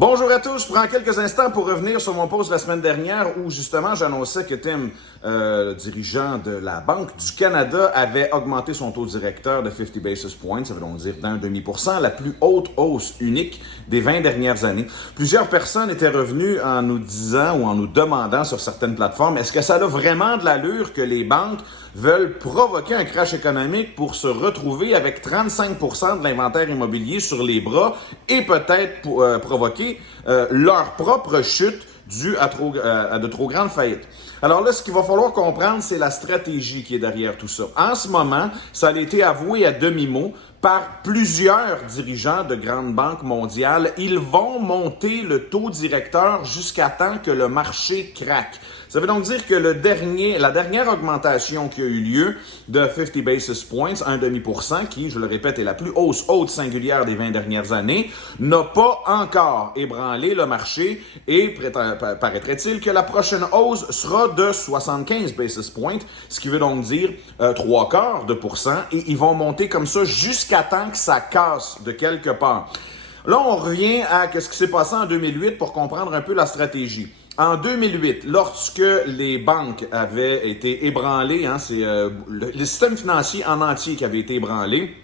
Bonjour à tous, je prends quelques instants pour revenir sur mon post la semaine dernière où justement j'annonçais que Tim, le dirigeant de la Banque du Canada, avait augmenté son taux directeur de 50 basis points, ça veut donc dire d'0,5%, la plus haute hausse unique des 20 dernières années. Plusieurs personnes étaient revenues en nous disant ou en nous demandant sur certaines plateformes, est-ce que ça a vraiment de l'allure que les banques veulent provoquer un crash économique pour se retrouver avec 35% de l'inventaire immobilier sur les bras et peut-être provoquer leur propre chute due à de trop grandes faillites. Alors là, ce qu'il va falloir comprendre, c'est la stratégie qui est derrière tout ça. En ce moment, ça a été avoué à demi-mot par plusieurs dirigeants de grandes banques mondiales. Ils vont monter le taux directeur jusqu'à temps que le marché craque. Ça veut donc dire que la dernière augmentation qui a eu lieu de 50 basis points, 0,5%, qui, je le répète, est la plus haute singulière des 20 dernières années, n'a pas encore ébranlé le marché et paraîtrait-il que la prochaine hausse sera de 75 basis points, ce qui veut donc dire 0,75%, et ils vont monter comme ça jusqu'à temps que ça casse de quelque part. Là, on revient à ce qui s'est passé en 2008 pour comprendre un peu la stratégie. En 2008, lorsque les banques avaient été ébranlées, c'est le système financier en entier qui avait été ébranlé,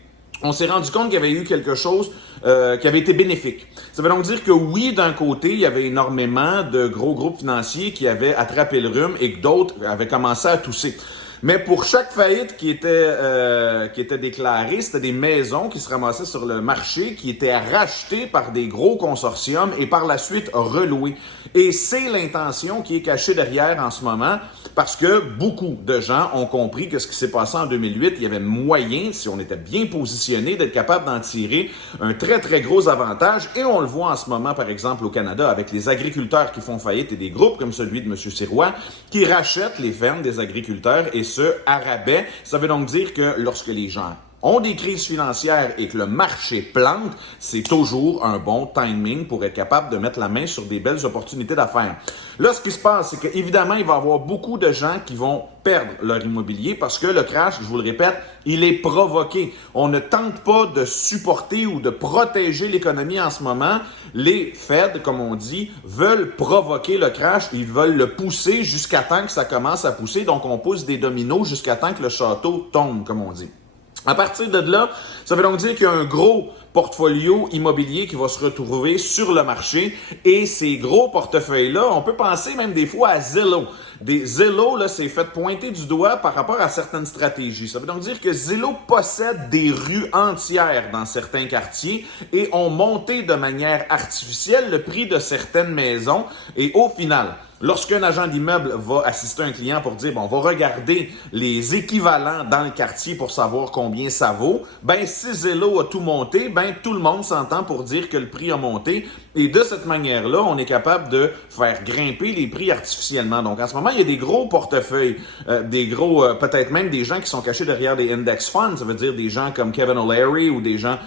on s'est rendu compte qu'il y avait eu quelque chose qui avait été bénéfique. Ça veut donc dire que oui, d'un côté, il y avait énormément de gros groupes financiers qui avaient attrapé le rhume et que d'autres avaient commencé à tousser. Mais pour chaque faillite qui était déclarée, c'était des maisons qui se ramassaient sur le marché, qui étaient rachetées par des gros consortiums et par la suite relouées. Et c'est l'intention qui est cachée derrière en ce moment, parce que beaucoup de gens ont compris que ce qui s'est passé en 2008, il y avait moyen, si on était bien positionné, d'être capable d'en tirer un très, très gros avantage. Et on le voit en ce moment, par exemple, au Canada, avec les agriculteurs qui font faillite et des groupes comme celui de M. Sirois, qui rachètent les fermes des agriculteurs et ce, à rabais. Ça veut donc dire que lorsque les gens ont des crises financières et que le marché plante, c'est toujours un bon timing pour être capable de mettre la main sur des belles opportunités d'affaires. Là, ce qui se passe, c'est qu'évidemment, il va y avoir beaucoup de gens qui vont perdre leur immobilier parce que le crash, je vous le répète, il est provoqué. On ne tente pas de supporter ou de protéger l'économie en ce moment. Les Fed, comme on dit, veulent provoquer le crash. Ils veulent le pousser jusqu'à temps que ça commence à pousser. Donc, on pousse des dominos jusqu'à temps que le château tombe, comme on dit. À partir de là, ça veut donc dire qu'il y a un gros portfolio immobilier qui va se retrouver sur le marché et ces gros portefeuilles-là, on peut penser même des fois à Zillow. Zillow, là, c'est fait pointer du doigt par rapport à certaines stratégies. Ça veut donc dire que Zillow possède des rues entières dans certains quartiers et ont monté de manière artificielle le prix de certaines maisons et au final, lorsqu'un agent d'immeuble va assister un client pour dire, on va regarder les équivalents dans le quartier pour savoir combien ça vaut, si Zillow a tout monté, tout le monde s'entend pour dire que le prix a monté. Et de cette manière-là, on est capable de faire grimper les prix artificiellement. Donc, en ce moment, il y a des gros portefeuilles, peut-être même des gens qui sont cachés derrière des index funds. Ça veut dire des gens comme Kevin O'Leary ou des gens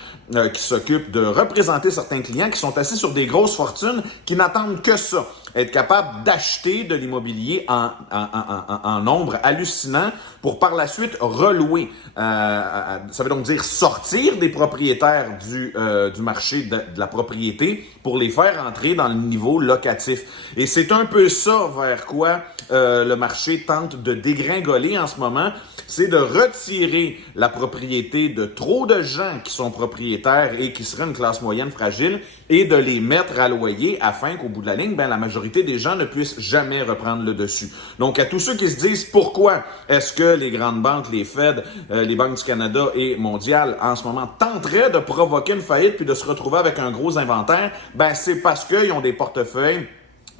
qui s'occupent de représenter certains clients qui sont assis sur des grosses fortunes qui n'attendent que ça. Être capable d'acheter de l'immobilier en nombre hallucinant pour par la suite relouer. Ça veut donc dire sortir des propriétaires du marché de la propriété pour les faire entrer dans le niveau locatif. Et c'est un peu ça vers quoi le marché tente de dégringoler en ce moment. C'est de retirer la propriété de trop de gens qui sont propriétaires et qui seraient une classe moyenne fragile et de les mettre à loyer afin qu'au bout de la ligne, la majorité des gens ne puissent jamais reprendre le dessus. Donc, à tous ceux qui se disent pourquoi est-ce que les grandes banques, les Fed, les banques du Canada et mondiales en ce moment tenteraient de provoquer une faillite puis de se retrouver avec un gros inventaire, c'est parce qu'ils ont des portefeuilles.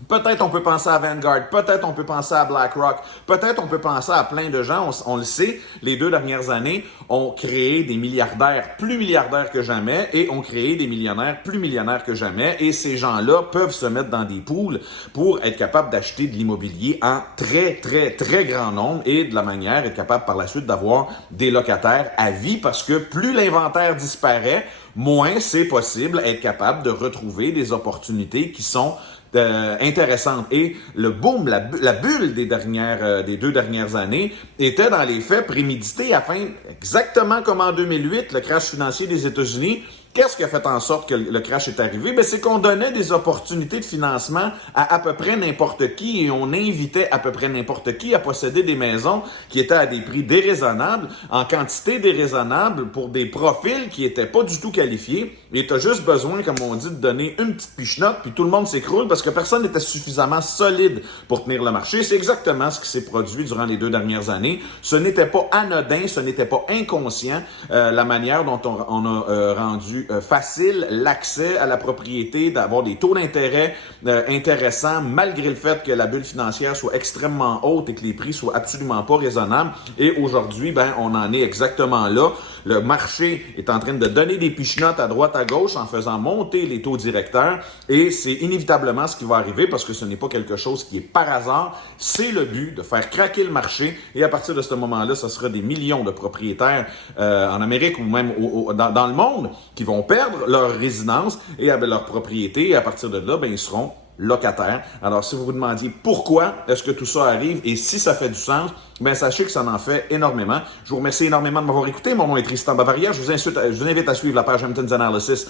Peut-être on peut penser à Vanguard, peut-être on peut penser à BlackRock, peut-être on peut penser à plein de gens. On le sait, les 2 dernières années ont créé des milliardaires plus milliardaires que jamais et ont créé des millionnaires plus millionnaires que jamais. Et ces gens-là peuvent se mettre dans des pools pour être capables d'acheter de l'immobilier en très, très, très grand nombre et de la manière être capable par la suite d'avoir des locataires à vie parce que plus l'inventaire disparaît, moins c'est possible être capable de retrouver des opportunités qui sont intéressante. Et le boom, la bulle des 2 dernières années était dans les faits prémédité afin, exactement comme en 2008, le crash financier des États-Unis, Qu'est-ce qui a fait en sorte que le crash est arrivé? Ben, c'est qu'on donnait des opportunités de financement à peu près n'importe qui et on invitait à peu près n'importe qui à posséder des maisons qui étaient à des prix déraisonnables, en quantité déraisonnable pour des profils qui étaient pas du tout qualifiés. Et tu as juste besoin, comme on dit, de donner une petite pichenote puis tout le monde s'écroule parce que personne n'était suffisamment solide pour tenir le marché. C'est exactement ce qui s'est produit durant les 2 dernières années. Ce n'était pas anodin, ce n'était pas inconscient la manière dont on a rendu facile l'accès à la propriété, d'avoir des taux d'intérêt intéressants malgré le fait que la bulle financière soit extrêmement haute et que les prix soient absolument pas raisonnables. Et aujourd'hui, ben, on en est exactement là. Le marché est en train de donner des pichenottes à droite, à gauche en faisant monter les taux directeurs et c'est inévitablement ce qui va arriver parce que ce n'est pas quelque chose qui est par hasard. C'est le but de faire craquer le marché et à partir de ce moment-là, ce sera des millions de propriétaires en Amérique ou même dans le monde qui vont perdre leur résidence et leur propriété et à partir de là, ben, ils seront locataires. Alors, si vous vous demandiez pourquoi est-ce que tout ça arrive et si ça fait du sens, ben sachez que ça en fait énormément. Je vous remercie énormément de m'avoir écouté. Mon nom est Tristan Bavaria. Je vous invite à suivre la page Hamptons Analysis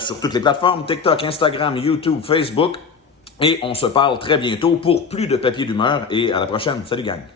sur toutes les plateformes, TikTok, Instagram, YouTube, Facebook. Et on se parle très bientôt pour plus de papier d'humeur et à la prochaine. Salut gang!